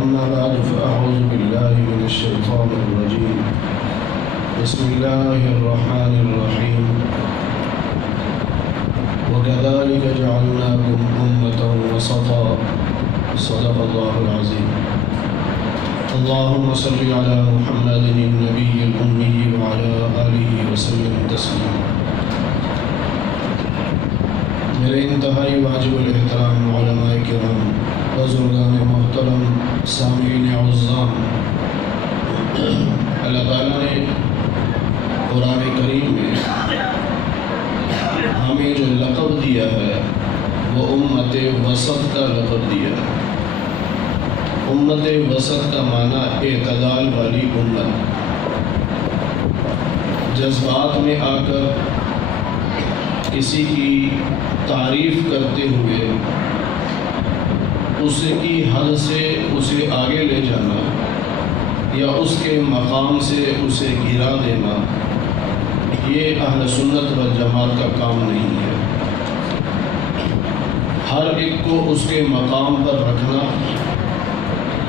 أما بعد فأعوذ بالله من الشيطان الرجيم. بسم الله الرحمن الرحيم. وكذلك جعلناكم أمة وسطا. صدق الله العظيم. اللهم صل على محمد النبي الأمي وعلى آله وسلم تسليما. میرے انتہائی واجب الاحترام علماء کرام، بزرگان محترم، سامعین عظام، اللہ تعالیٰ نے قرآن کریم میں ہمیں جو لقب دیا ہے وہ امت وسط کا لقب دیا ہے۔ امت وسط کا معنی اعتدال والی امت۔ جذبات میں آ کر کسی کی تعریف کرتے ہوئے اس کی حد سے اسے آگے لے جانا یا اس کے مقام سے اسے گرا دینا، یہ اہل سنت والجماعت کا کام نہیں ہے۔ ہر ایک کو اس کے مقام پر رکھنا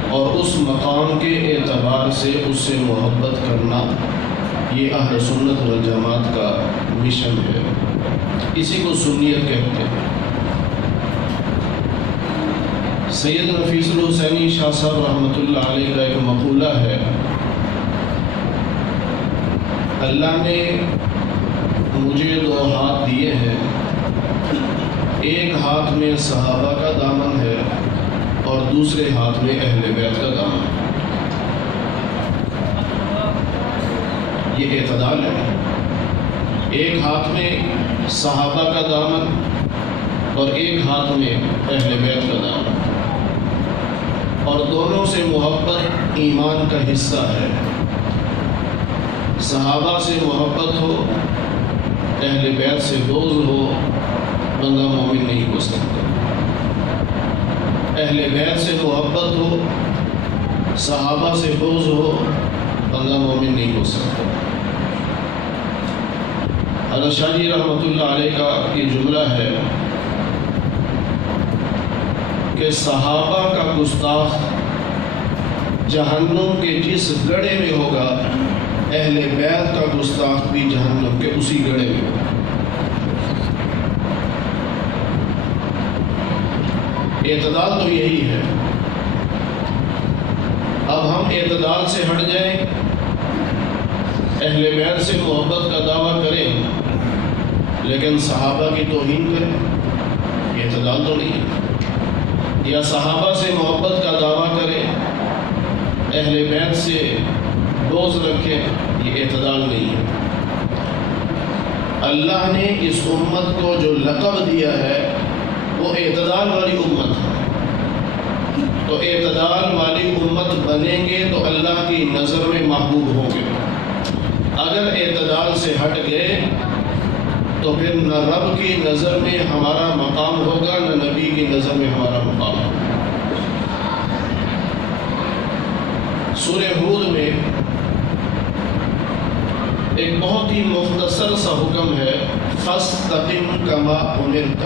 اور اس مقام کے اعتبار سے اس سے محبت کرنا، یہ اہل سنت والجماعت کا مشن ہے۔ اسی کو سنیت کہتے ہیں۔ سید نفیس الحسینی شاہ صاحب رحمۃ اللہ علیہ کا ایک مقولہ ہے، اللہ نے مجھے دو ہاتھ دیے ہیں، ایک ہاتھ میں صحابہ کا دامن ہے اور دوسرے ہاتھ میں اہل بیت کا دامن ہے۔ یہ اعتدال ہے۔ ایک ہاتھ میں صحابہ کا دامن اور ایک ہاتھ میں اہل بیت کا دامن، اور دونوں سے محبت ایمان کا حصہ ہے۔ صحابہ سے محبت ہو، اہل بیت سے بغض ہو، بندہ مومن نہیں ہو سکتا۔ اہل بیت سے محبت ہو، صحابہ سے بغض ہو، بندہ مومن نہیں ہو سکتا۔ حضرت شاہ جی رحمۃ اللہ علیہ کا یہ جملہ ہے کہ صحابہ کا گستاخ جہنم کے جس گڑھے میں ہوگا، اہل بیت کا گستاخ بھی جہنم کے اسی گڑھے میں ہوگا۔ اعتدال تو یہی ہے۔ اب ہم اعتدال سے ہٹ جائیں، اہل بیت سے محبت کا دعویٰ کریں لیکن صحابہ کی توہین کریں، یہ اعتدال تو نہیں ہے۔ یا صحابہ سے محبت کا دعویٰ کریں، اہل بیت سے بغض رکھیں، یہ اعتدال نہیں ہے۔ اللہ نے اس امت کو جو لقب دیا ہے وہ اعتدال والی امت ہے۔ تو اعتدال والی امت بنیں گے تو اللہ کی نظر میں محبوب ہوں گے۔ اگر اعتدال سے ہٹ گئے تو پھر نہ رب کی نظر میں ہمارا مقام ہوگا، نہ نبی کی نظر میں ہمارا مقام ہوگا۔ سورہ ہود میں ایک بہت ہی مختصر سا حکم ہے، فَاسْتَقِمْ كَمَا أُمِرْتَ۔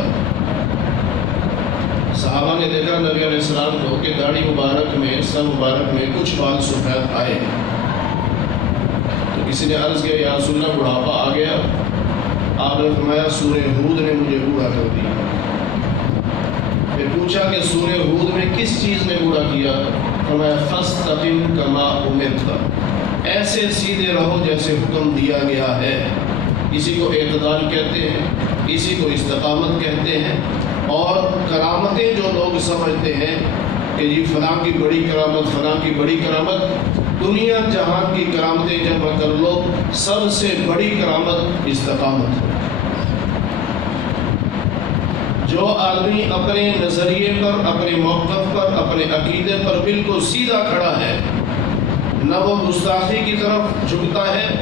صحابہ نے دیکھا نبی علیہ السلام کو کہ داڑھی مبارک میں، سر مبارک میں کچھ بال سفید آئے، تو کسی نے عرض کیا یا رسول اللہ بڑھاپا آ گیا؟ آپ نے فرمایا سورہ ہود نے مجھے بوڑھا کر دیا۔ پھر پوچھا کہ سورہ ہود میں کس چیز نے بوڑھا کیا؟ فرمایا فَاسْتَقِمْ كَمَا أُمِرْتَ، ایسے سیدھے رہو جیسے حکم دیا گیا ہے۔ اسی کو اعتدال کہتے ہیں، اسی کو استقامت کہتے ہیں۔ اور کرامتیں جو لوگ سمجھتے ہیں کہ جی فلاں کی بڑی کرامت، فلاں کی بڑی کرامت، دنیا جہان کی کرامتیں جمع کر لو، سب سے بڑی کرامت استقامت ہے۔ جو آدمی اپنے نظریے پر، اپنے موقف پر، اپنے عقیدے پر بالکل سیدھا کھڑا ہے، نہ وہ گستاخی کی طرف جھکتا ہے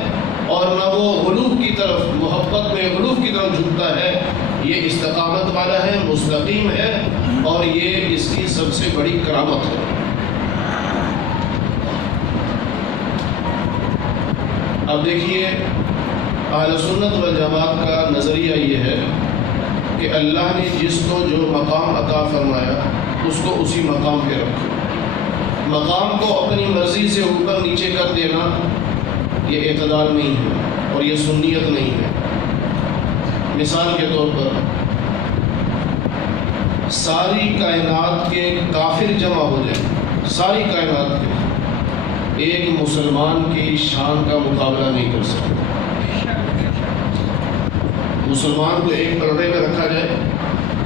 اور نہ وہ غلو کی طرف، محبت میں غلو کی طرف جھکتا ہے، یہ استقامت والا ہے، مستقیم ہے، اور یہ اس کی سب سے بڑی کرامت ہے۔ اب دیکھیے اہل سنت والجماعت کا نظریہ یہ ہے کہ اللہ نے جس کو جو مقام عطا فرمایا اس کو اسی مقام پہ رکھو۔ مقام کو اپنی مرضی سے اوپر نیچے کر دینا یہ اعتدال نہیں ہے اور یہ سنیت نہیں ہے۔ مثال کے طور پر ساری کائنات کے کافر جمع ہو جائیں، ساری کائنات کے، ایک مسلمان کی شان کا مقابلہ نہیں کر سکتے۔ مسلمان کو ایک پلڑے میں رکھا جائے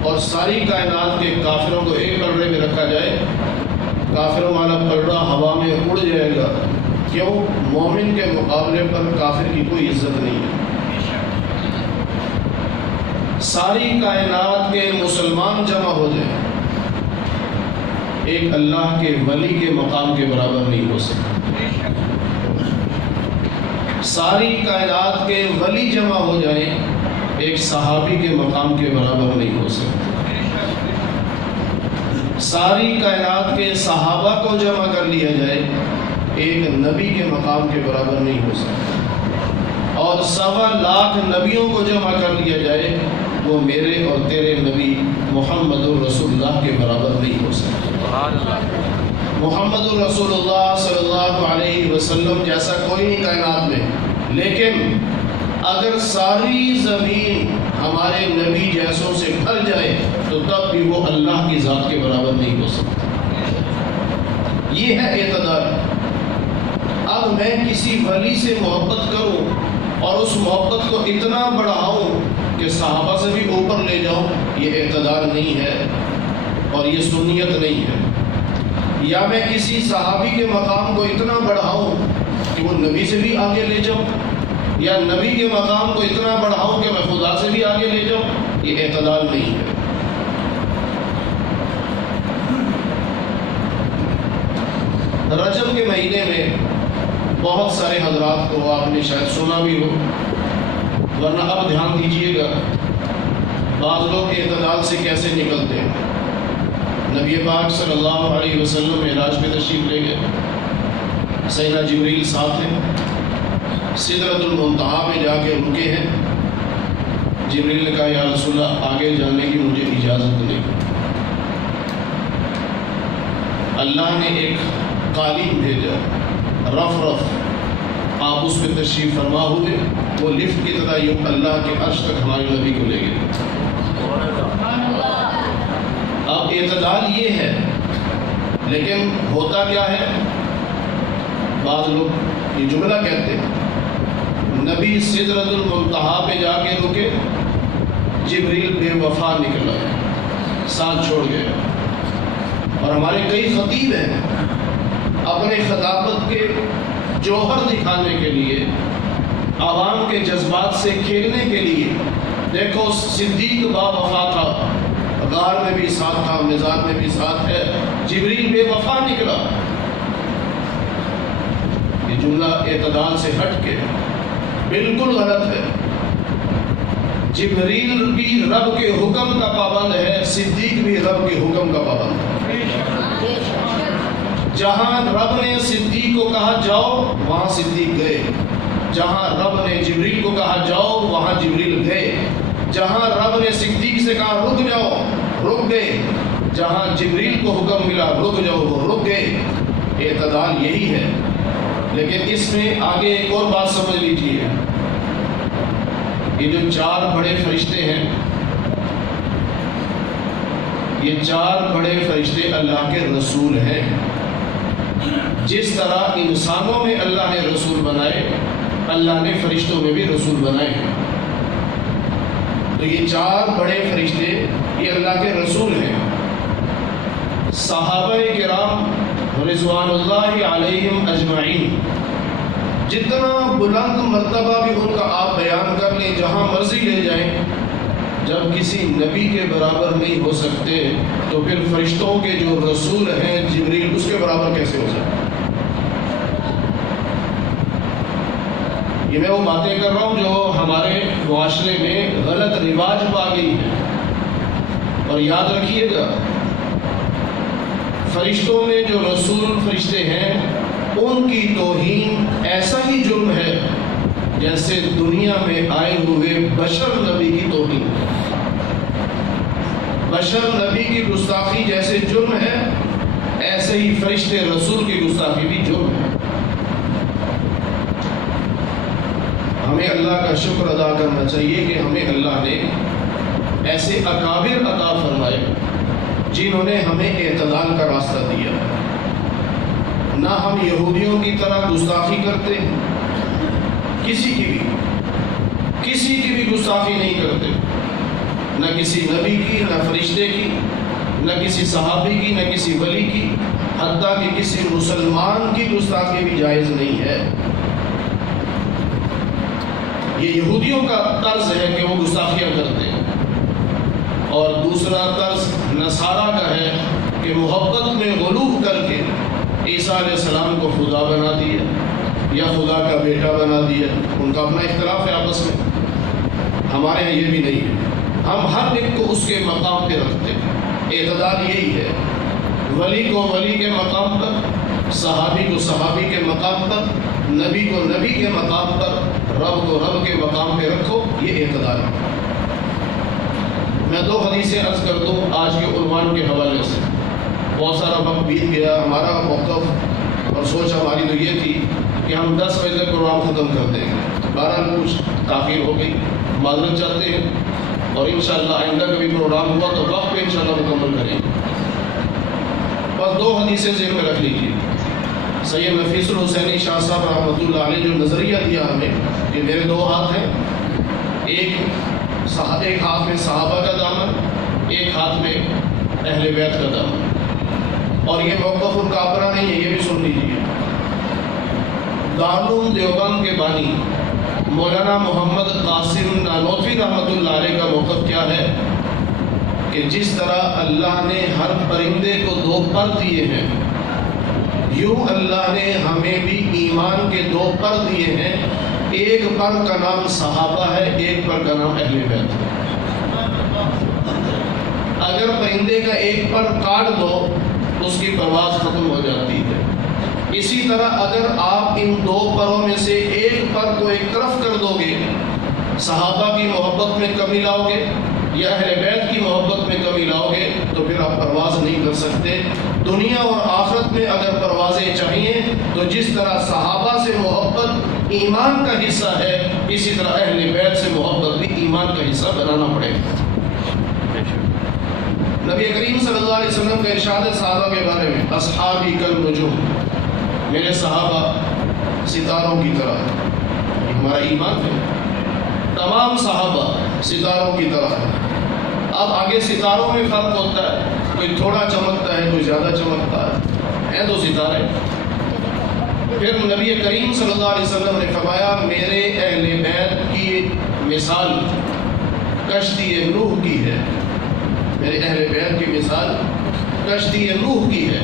اور ساری کائنات کے کافروں کو ایک پلڑے میں رکھا جائے، کافروں والا پلڑا ہوا میں اڑ جائے گا۔ کیوں؟ مومن کے مقابلے پر کافر کی کوئی عزت نہیں ہے۔ ساری کائنات کے مسلمان جمع ہو جائیں، ایک اللہ کے ولی کے مقام کے برابر نہیں ہو سکتے۔ ساری کائنات کے ولی جمع ہو جائیں، ایک صحابی کے مقام کے برابر نہیں ہو سکتے۔ ساری کائنات کے صحابہ کو جمع کر لیا جائے، ایک نبی کے مقام کے برابر نہیں ہو سکتا۔ اور 1.25 نبیوں کو جمع کر لیا جائے، وہ میرے اور تیرے نبی محمد الرسول اللہ کے برابر نہیں ہو سکتا۔ محمد الرسول اللہ صلی اللہ علیہ وسلم جیسا کوئی نہیں کائنات میں، لیکن اگر ساری زمین ہمارے نبی جیسوں سے بھر جائے تو تب بھی وہ اللہ کی ذات کے برابر نہیں ہو سکتا۔ یہ ہے اعتدال۔ اب میں کسی ولی سے محبت کروں اور اس محبت کو اتنا بڑھاؤں کہ صحابہ سے بھی اوپر لے جاؤں، یہ اعتدال نہیں ہے اور یہ سنیت نہیں ہے۔ یا میں کسی صحابی کے مقام کو اتنا بڑھاؤں کہ وہ نبی سے بھی آگے لے جاؤں، یا نبی کے مقام کو اتنا بڑھاؤں کہ میں خدا سے بھی آگے لے جاؤں، یہ اعتدال نہیں ہے۔ رجب کے مہینے میں بہت سارے حضرات کو آپ نے شاید سنا بھی ہو، ورنہ اب دھیان دیجئے گا بعض لوگ اعتدال سے کیسے نکلتے ہیں۔ نبی پاک صلی اللہ علیہ وسلم معراج پہ تشریف لے گئے، سیدنا جبریل ساتھ ہیں، سدرۃ المنتہا میں جا کے رکے ہیں۔ جبریل نے کہا یا رسول اللہ آگے جانے کی مجھے اجازت نہیں۔ اللہ نے ایک قالین بھیجا، رف رف، آپ اس پہ تشریف فرما ہوئے، وہ لفٹ کی طرح یوں اللہ کے عرش تک ہمارے نبی کو لے گئے۔ اب اعتدال یہ ہے، لیکن ہوتا کیا ہے، بعض لوگ یہ جملہ کہتے ہیں نبی سدرۃ المنتہا پہ جا کے رکے، جبریل بے وفا نکلا، ساتھ چھوڑ گیا۔ اور ہمارے کئی خطیب ہیں اپنے خطابت کے جوہر دکھانے کے لیے، عوام کے جذبات سے کھیلنے کے لیے، دیکھو صدیق با وفا تھا، غار میں بھی ساتھ تھا، میزان میں بھی ساتھ ہے، جبریل بے وفا نکلا۔ یہ جملہ اعتدال سے ہٹ کے بالکل غلط ہے۔ جبریل بھی رب کے حکم کا پابند ہے، صدیق بھی رب کے حکم کا پابند ہے۔ جہاں رب نے صدیق کو کہا جاؤ، وہاں صدیق گئے۔ جہاں رب نے جبریل کو کہا جاؤ، وہاں جبریل گئے۔ جہاں رب نے صدیق سے کہا رک جاؤ، رک گئے۔ جہاں جبریل کو حکم ملا رک جاؤ، وہ رک گئے۔ اعتدال یہی ہے۔ لیکن اس میں آگے ایک اور بات سمجھ لیجیے، یہ جو 4 بڑے فرشتے ہیں، یہ 4 بڑے فرشتے اللہ کے رسول ہیں۔ جس طرح انسانوں میں اللہ نے رسول بنائے، اللہ نے فرشتوں میں بھی رسول بنائے ہیں۔ تو یہ 4 بڑے فرشتے یہ اللہ کے رسول ہیں۔ صحابہ کرام رضوان اللہ علیہم اجمعین، جتنا بلند مرتبہ بھی ان کا آپ بیان کر لیں، جہاں مرضی لے جائیں، جب کسی نبی کے برابر نہیں ہو سکتے تو پھر فرشتوں کے جو رسول ہیں جبریل، اس کے برابر کیسے ہو سکتے؟ یہ میں وہ باتیں کر رہا ہوں جو ہمارے معاشرے میں غلط رواج پا گئی ہے۔ اور یاد رکھیے گا، فرشتوں میں جو رسول فرشتے ہیں ان کی توہین ایسا ہی جرم ہے جیسے دنیا میں آئے ہوئے بشر نبی کی توہین۔ بشر نبی کی گستاخی جیسے جرم ہے، ایسے ہی فرشتے رسول کی گستاخی بھی جرم ہے۔ ہمیں اللہ کا شکر ادا کرنا چاہیے کہ ہمیں اللہ نے ایسے اکابر عطا فرمائے جنہوں نے ہمیں اعتدال کا راستہ دیا۔ نہ ہم یہودیوں کی طرح گستاخی کرتے، کسی کی بھی گستاخی نہیں کرتے، نہ کسی نبی کی، نہ فرشتے کی، نہ کسی صحابی کی، نہ کسی ولی کی، حتیٰ کہ کسی مسلمان کی گستاخی بھی جائز نہیں ہے۔ یہ یہودیوں کا طرز ہے کہ وہ گستاخیاں کرتے ہیں، اور دوسرا طرز نصارہ کا ہے کہ محبت میں غلو کر کے عیسیٰ علیہ السلام کو خدا بنا دیا یا خدا کا بیٹا بنا دیا۔ ان کا اپنا اختلاف ہے آپس میں، ہمارے یہاں یہ بھی نہیں ہے۔ ہم ہر ایک کو اس کے مقام پہ رکھتے ہیں۔ اعتدال یہی ہے، ولی کو ولی کے مقام پر، صحابی کو صحابی کے مقام پر، نبی کو نبی کے مقام پر، رب کو رب کے مقام پہ رکھو، یہ اعتدال ہے۔ میں 2 حدیثیں عرض کر دوں آج کے عنوان کے حوالے سے۔ بہت سارا وقت بیت گیا، ہمارا موقف اور سوچ ہماری تو یہ تھی کہ ہم 10 بجے تک پروگرام ختم کر دیں گے۔ بہرحال کچھ تاخیر ہو گئی، معذرت چاہتے ہیں، اور انشاءاللہ آئندہ کبھی پروگرام ہوا تو وقت پہ انشاءاللہ مکمل کریں گے۔ بس 2 حدیثیں ذہن میں رکھ لیجیے۔ سید نفیس الحسینی شاہ صاحب رحمۃ اللہ علیہ جو نظریہ دیا ہمیں کہ میرے 2 ہاتھ ہیں، ایک ہاتھ میں صحابہ کا دامن، ایک ہاتھ میں اہل بیت کا دامن، اور یہ موقف ان کا اپنا نہیں ہے، یہ بھی سن لیجیے۔ دارالعلوم دیوبند کے بانی مولانا محمد قاسم نانوتوی رحمۃ اللہ علیہ کا موقف کیا ہے کہ جس طرح اللہ نے ہر پرندے کو 2 پر دیے ہیں، یوں اللہ نے ہمیں بھی ایمان کے 2 پر دیے ہیں۔ ایک پر کا نام صحابہ ہے، ایک پر کا نام اہل بیت ہے۔ اگر پرندے کا ایک پر کاٹ دو اس کی پرواز ختم ہو جاتی ہے۔ اسی طرح اگر آپ ان 2 پروں میں سے ایک پر کو ایک طرف کر دو گے، صحابہ کی محبت میں کمی لاؤ گے یا اہل بیت کی محبت میں کمی لاؤ گے تو پھر آپ پرواز نہیں کر سکتے۔ دنیا اور آخرت میں اگر پروازیں چاہیے تو جس طرح صحابہ سے محبت ایمان کا حصہ ہے، اسی طرح اہل بیت سے محبت بھی ایمان کا حصہ بنانا پڑے گا۔ نبی کریم صلی اللہ علیہ وسلم کا ارشاد ہے صحابہ کے بارے میں، اصحابی کالنجوم، میرے صحابہ ستاروں کی طرح ہے۔ یہ ہمارا ایمان ہے، تمام صحابہ ستاروں کی طرح ہے۔ اب آگے ستاروں میں فرق ہوتا ہے، کوئی تھوڑا چمکتا ہے، کوئی زیادہ چمکتا ہے 2 ستارے۔ پھر نبی کریم صلی اللہ علیہ وسلم نے فرمایا میرے اہل بیت کی مثال کشتی نوح کی ہے، میرے اہل بیت کی مثال کشتی نوح کی ہے۔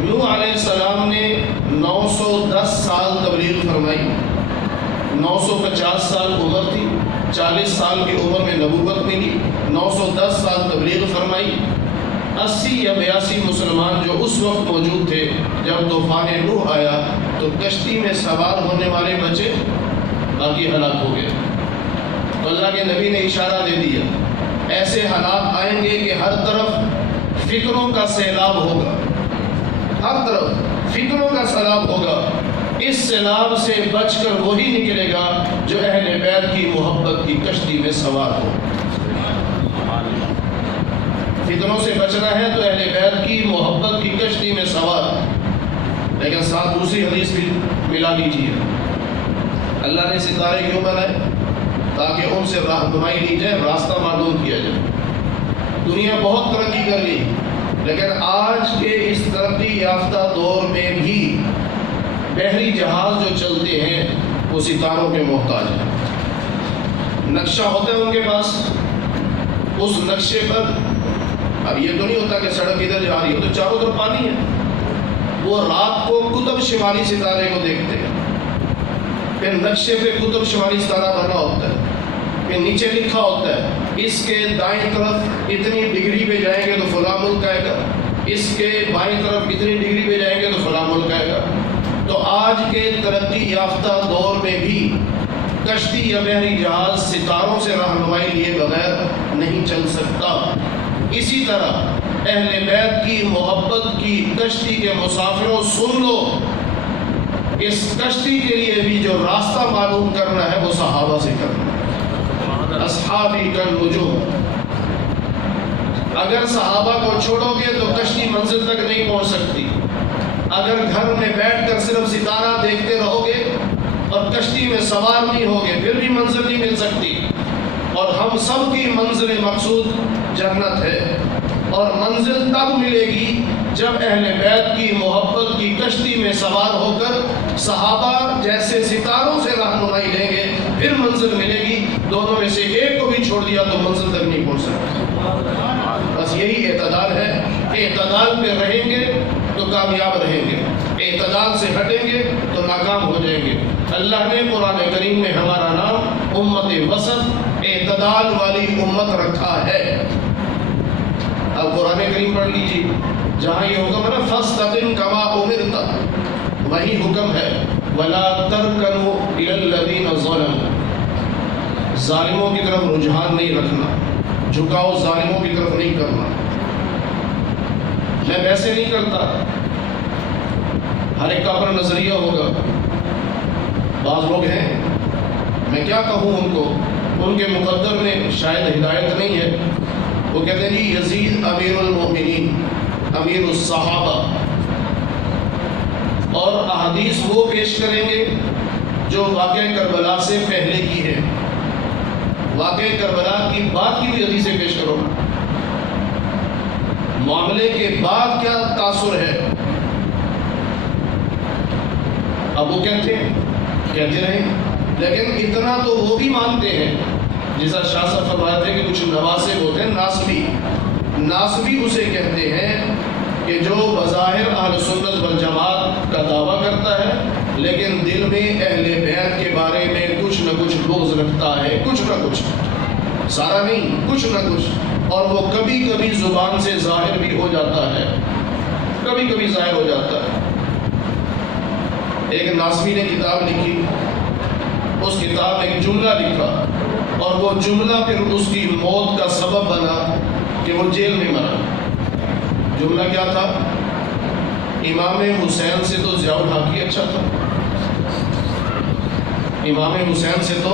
نوح علیہ السلام نے 910 سال تبلیغ فرمائی، 950 سال عمر تھی، 40 سال کی عمر میں نبوت ملی، 910 سال تبلیغ فرمائی۔ 80 یا 82 مسلمان جو اس وقت موجود تھے جب طوفان نوح آیا تو کشتی میں سوار ہونے والے بچے، باقی ہلاک ہو گئے۔ تو اللہ کے نبی نے اشارہ دے دیا ایسے حالات آئیں گے کہ ہر طرف فکروں کا سیلاب ہوگا، ہر طرف فکروں کا سیلاب ہوگا۔ اس سیلاب سے بچ کر وہی نکلے گا جو اہل بیت کی محبت کی کشتی میں سوار ہو۔ فتنوں سے بچنا ہے تو اہل بیت کی محبت کی کشتی میں سوار، لیکن ساتھ دوسری حدیث بھی ملا لیجیے۔ اللہ نے ستارے کیوں بنائے؟ تاکہ ان سے رہنمائی لی جائے، راستہ معلوم کیا جائے۔ دنیا بہت ترقی کر لی، لیکن آج کے اس ترقی یافتہ دور میں بھی بحری جہاز جو چلتے ہیں وہ ستاروں کے محتاج ہیں۔ نقشہ ہوتا ہے ان کے پاس، اس نقشے پر اب یہ تو نہیں ہوتا کہ سڑک ادھر جا رہی ہے تو چاروں طرف پانی ہے، وہ رات کو قطب شمالی ستارے کو دیکھتے ہیں، پھر نقشے پہ قطب شمالی ستارہ بنا ہوتا ہے، پھر نیچے لکھا ہوتا ہے اس کے دائیں طرف اتنی ڈگری پہ جائیں گے تو فلاں ملک آئے گا، اس کے بائیں طرف اتنی ڈگری پہ جائیں گے تو فلاں ملک آئے گا۔ تو آج کے ترقی یافتہ دور میں بھی کشتی یا بحری جہاز ستاروں سے رہنمائی لیے بغیر نہیں چل سکتا۔ اسی طرح اہل بیت کی محبت کی کشتی کے مسافروں سن لو، اس کشتی کے لیے بھی جو راستہ معلوم کرنا ہے وہ صحابہ سے کرنا، اصحابی کالنجوم۔ اگر صحابہ کو چھوڑو گے تو کشتی منزل تک نہیں پہنچ سکتی۔ اگر گھر میں بیٹھ کر صرف ستارہ دیکھتے رہو گے اور کشتی میں سوار نہیں ہوگے پھر بھی منزل نہیں مل سکتی۔ اور ہم سب کی منزل مقصود جنت ہے، اور منزل تب ملے گی جب اہل بیت کی محبت کی کشتی میں سوار ہو کر صحابہ جیسے ستاروں سے رہنمائی لیں گے، پھر منزل ملے گی۔ دونوں میں سے ایک کو بھی چھوڑ دیا تو منزل تک نہیں پہنچ سکتا۔ بس یہی اعتدال ہے، اعتدال پہ رہیں گے تو کامیاب رہیں گے، اعتدال سے ہٹیں گے تو ناکام ہو جائیں گے۔ اللہ نے قرآن کریم میں ہمارا نام امت وسط، اعتدال والی امت رکھا ہے۔ اب قرآن کریم پڑھ لیجیے، جہاں یہ حکم ہے نا فاستقم کما امرت، وہی حکم ہے ولا ترکنوا الی الذین ظلموا، ظالموں کی طرف رجحان نہیں رکھنا، جھکاؤ ظالموں کی طرف نہیں کرنا۔ میں ویسے نہیں کرتا، ہر ایک کا اپنا نظریہ ہوگا۔ بعض لوگ ہیں، میں کیا کہوں ان کو، ان کے مقدر میں شاید ہدایت نہیں ہے، وہ کہتے ہیں جی یزید امیر المومنین، امیر الصحابہ، اور احادیث وہ پیش کریں گے جو واقعہ کربلا سے پہلے کی ہے۔ واقعہ کربلا کی بعد کی بھی حدیثیں پیش کرو، معاملے کے بعد کیا تاثر ہے۔ اب وہ کہتے رہیں، لیکن اتنا تو وہ بھی مانتے ہیں، جیسا شاہ صاحب فرمایا تھے کہ کچھ نواسب ہوتے ہیں، ناسبی اسے کہتے ہیں کہ جو بظاہر اہل سنت والجماعت کا دعویٰ کرتا ہے لیکن دل میں اہل بیت کے بارے میں کچھ نہ کچھ بغض رکھتا ہے، کچھ نہ کچھ، سارا نہیں، کچھ نہ کچھ، اور وہ کبھی کبھی زبان سے ظاہر بھی ہو جاتا ہے، کبھی کبھی ظاہر ہو جاتا ہے۔ ایک ناسبی نے کتاب لکھی، اس کتاب میں ایک جملہ لکھا اور وہ جملہ پھر اس کی موت کا سبب بنا کہ وہ جیل میں مرا۔ جملہ کیا تھا؟ امام حسین سے تو ضیاء الحق ہی اچھا تھا، امام حسین سے تو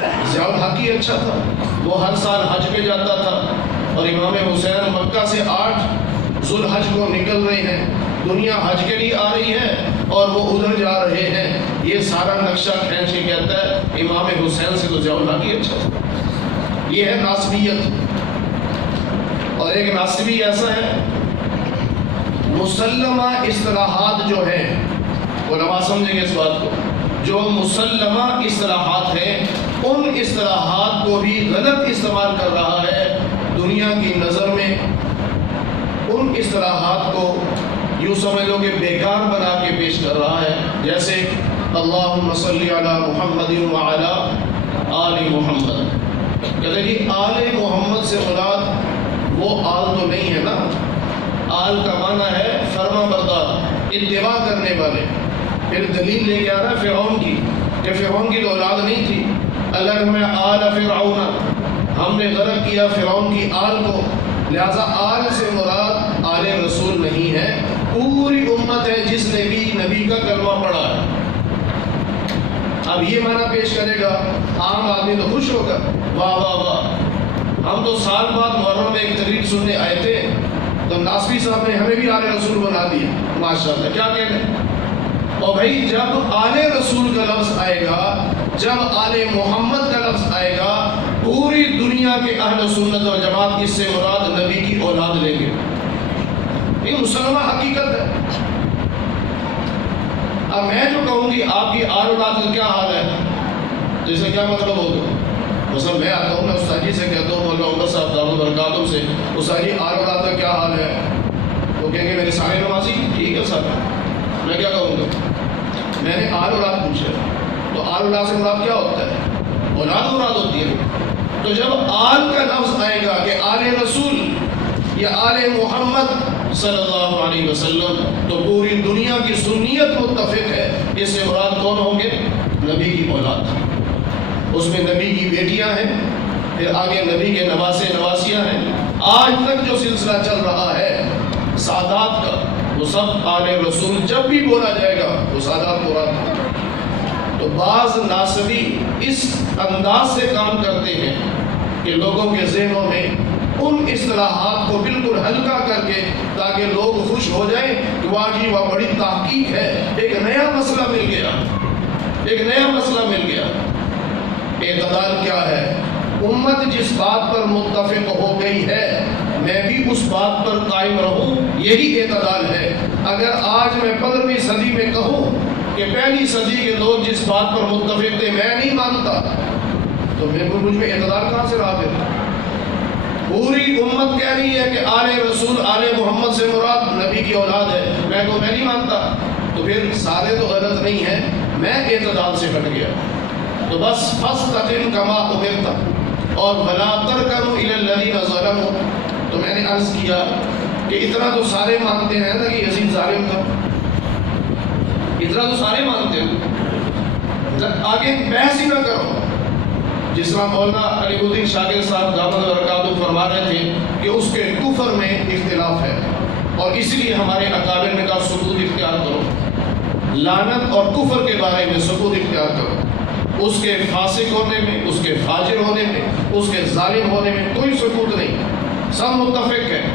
ضیاء الحق ہی اچھا تھا، وہ ہر سال حج پہ جاتا تھا، اور امام حسین مکہ سے 8 ذوالحج کو نکل رہے ہیں، دنیا حج کے لیے آ رہی ہے اور وہ ادھر جا رہے ہیں، یہ سارا نقشہ کھینچ کے کہتا ہے امام حسین سے تو ضیاء الحق ہی اچھا تھا۔ یہ ہے ناسبیت۔ اور ایک ناسبی ایسا ہے، مسلمہ اصطلاحات جو ہیں، علماء سمجھیں گے اس بات کو، جو مسلمہ اصطلاحات ہیں ان اصطلاحات کو بھی غلط استعمال کر رہا ہے دنیا کی نظر میں، ان اصطلاحات کو یوں سمجھ لو کہ بیکار بنا کے پیش کر رہا ہے، جیسے اللہم صلی علی محمد وعلی آل محمد، کہتے ہیں جی آل محمد سے مراد وہ آل تو نہیں ہے نا، آل کا معنی ہے فرما بردار، اتباع کرنے والے۔ پھر دلیل لے کے آ رہا ہے فرعون کی، کہ فرعون کی تو اولاد نہیں تھی، اللہ نے آل فرعون، ہم نے غرق کیا فرعون کی آل کو، لہذا آل سے مراد آل رسول نہیں ہے، پوری امت ہے جس نے بھی نبی کا کلمہ پڑھا ہے۔ اب یہ معنی پیش کرے گا، عام آدمی تو خوش ہوگا، واہ واہ واہ، ہم تو سال بعد محرم میں ایک تقریر سننے آئے تھے تو ناسبی صاحب نے ہمیں بھی آل رسول بنا دیا، ماشاءاللہ، کیا کہنے۔ اور بھائی جب آل رسول کا لفظ آئے گا، جب آل محمد کا لفظ آئے گا، پوری دنیا کے اہل سنت و جماعت اس سے مراد نبی کی اولاد لیں گے، یہ مسلمہ حقیقت ہے۔ اب میں جو کہوں گی آپ کی آل اولاد کا کیا حال ہے تو اس کا کیا مطلب ہوگا؟ مثلا میں آتا ہوں، میں استاد جی سے کہتا ہوں، مولانا عمر صاحب دارو برکاتم سے، استاد جی آل اولاد کا کیا حال ہے؟ وہ کہیں گے میرے سارے نمازی، ٹھیک ہے صاحب، میں کیا کہوں گا؟ میں نے آل اولاد پوچھا، تو آل اولاد سے مراد کیا ہوتا ہے؟ اولاد مراد ہوتی ہے۔ تو جب آل کا لفظ آئے گا کہ آل رسول یا آل محمد صلی اللہ علیہ وسلم، تو پوری دنیا کی سنیت متفق ہے اس سے مراد کون ہوں گے؟ نبی کی اولاد، اس میں نبی کی بیٹیاں ہیں، پھر آگے نبی کے نواسے نواسیاں ہیں، آج تک جو سلسلہ چل رہا ہے سادات کا، وہ سب آل رسول جب بھی بولا جائے گا وہ سادات مراد۔ تو بعض ناصبی اس انداز سے کام کرتے ہیں کہ لوگوں کے ذہنوں میں ان اصطلاحات کو بالکل ہلکا کر کے تاکہ لوگ خوش ہو جائیں کہ واہ جی واہ بڑی تحقیق ہے، ایک نیا مسئلہ مل گیا، ایک نیا مسئلہ مل گیا۔ اعتدال کیا ہے؟ امت جس بات پر متفق ہو گئی ہے میں بھی اس بات پر قائم رہوں، یہی اعتدال ہے۔ اگر آج میں 15ویں صدی میں کہوں کہ پہلی صدی کے لوگ جس بات پر متفق تھے میں نہیں مانتا، تو مجھ میں اعتدال کہاں سے رہا ہے؟ پوری امت کہہ رہی ہے کہ آل رسول آل محمد سے مراد نبی کی اولاد ہے، میں نہیں مانتا، تو پھر سارے تو غلط نہیں ہیں، میں اعتدال سے ہٹ گیا۔ تو بس فاستقم کما امرت اور ولا ترکنوا الی الذین ظلموا۔ تو میں نے عرض کیا کہ اتنا تو سارے مانتے ہیں نا کہ یزید ظالم تھا، اتنا تو سارے مانتے ہیں، آگے بحث ہی نہ کرو۔ جس طرح مولانا علی الدین شاکر صاحب دامت برکاتہ فرما رہے تھے کہ اس کے کفر میں اختلاف ہے، اور اس لیے ہمارے اکابر نے کہا ثبوت اختیار کرو، لعنت اور کفر کے بارے میں ثبوت اختیار کرو، اس کے فاسق ہونے میں، اس کے فاجر ہونے میں، اس کے ظالم ہونے میں کوئی ثبوت نہیں، سب متفق ہیں۔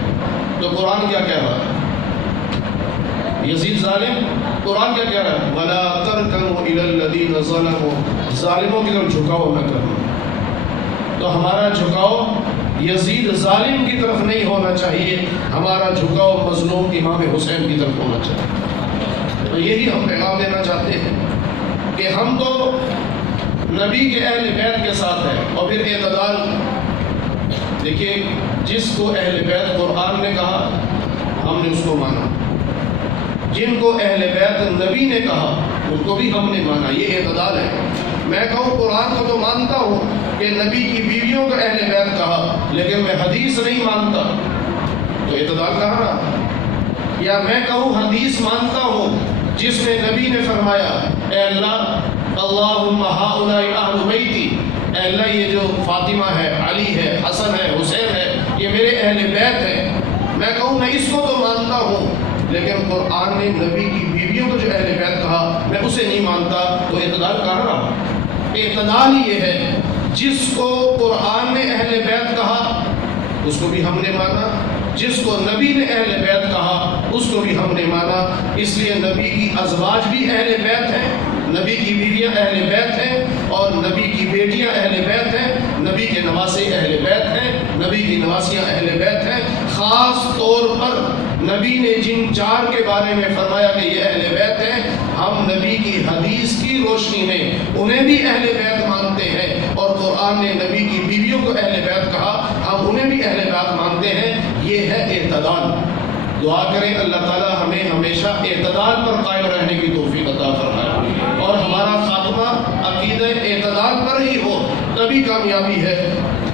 تو قرآن کیا کہہ رہا ہے؟ یزید ظالم، قرآن کیا کہہ رہا ہے؟ وَلَا تَرْكَنُوا إِلَى الَّذِينَ ظَلَمُوا، ظالموں کی طرف جھکاؤ نہ کرنا۔ تو ہمارا جھکاؤ یزید ظالم کی طرف نہیں ہونا چاہیے، ہمارا جھکاؤ مظلوم امام حسین کی طرف ہونا چاہیے۔ تو یہی ہم پیغام دینا چاہتے ہیں کہ ہم تو نبی کے اہل بیت کے ساتھ ہیں، اور پھر اعتدال دیکھیے، جس کو اہل بیت قرآن نے کہا ہم نے اس کو مانا، جن کو اہل بیت نبی نے کہا ان کو بھی ہم نے مانا، یہ اعتدال ہے۔ میں کہوں قرآن کو تو مانتا ہوں کہ نبی کی بیویوں کو اہل بیت کہا، لیکن میں حدیث نہیں مانتا، تو اعتدال کہاں رہا؟ یا میں کہوں حدیث مانتا ہوں جس میں نبی نے فرمایا اے اللہ اللہم ہؤلاء اہل بیتی، اے اللہ یہ جو فاطمہ ہے، علی ہے، حسن ہے، حسین ہے، یہ میرے اہل بیت ہیں، میں کہوں میں اس کو تو مانتا ہوں، لیکن قرآن نے نبی کی بیویوں کو جو اہل بیت کہا میں اسے نہیں مانتا، تو اعتدال کہاں رہا؟ اعتدال یہ ہے جس کو قرآن نے اہل بیت کہا اس کو بھی ہم نے مانا، جس کو نبی نے اہل بیت کہا اس کو بھی ہم نے مانا۔ اس لیے نبی کی ازواج بھی اہل بیت ہیں، نبی کی بیویاں اہل بیت ہیں، اور نبی کی بیٹیاں اہل بیت ہیں، نبی کے نواسے اہل بیت ہیں، نبی کی نواسیاں اہل بیت ہیں۔ خاص طور پر نبی نے جن چار کے بارے میں فرمایا کہ یہ اہل بیت ہیں، ہم نبی کی حدیث کی روشنی میں انہیں بھی اہل بیت مانتے ہیں، اور قرآن نے نبی کی بیویوں کو اہل بیت کہا، ہم انہیں بھی اہل بیت مانتے ہیں۔ یہ ہے اعتدال۔ دعا کریں اللہ تعالی ہمیں ہمیشہ اعتدال پر قائم رہنے کی توفیق عطا فرمائے، اور ہمارا خاتمہ عقیدہ اعتدال پر ہی ہو، تبھی کامیابی ہے،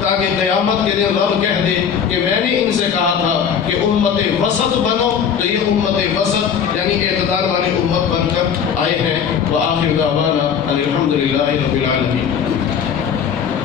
تاکہ قیامت کے دن رب کہہ دے کہ میں نے ان سے کہا تھا کہ امت وسط بنو، تو یہ امت وسط یعنی اعتدال والی امت بن کر آئے ہیں۔ وآخر دعوانا ان الحمد للہ رب العالمین۔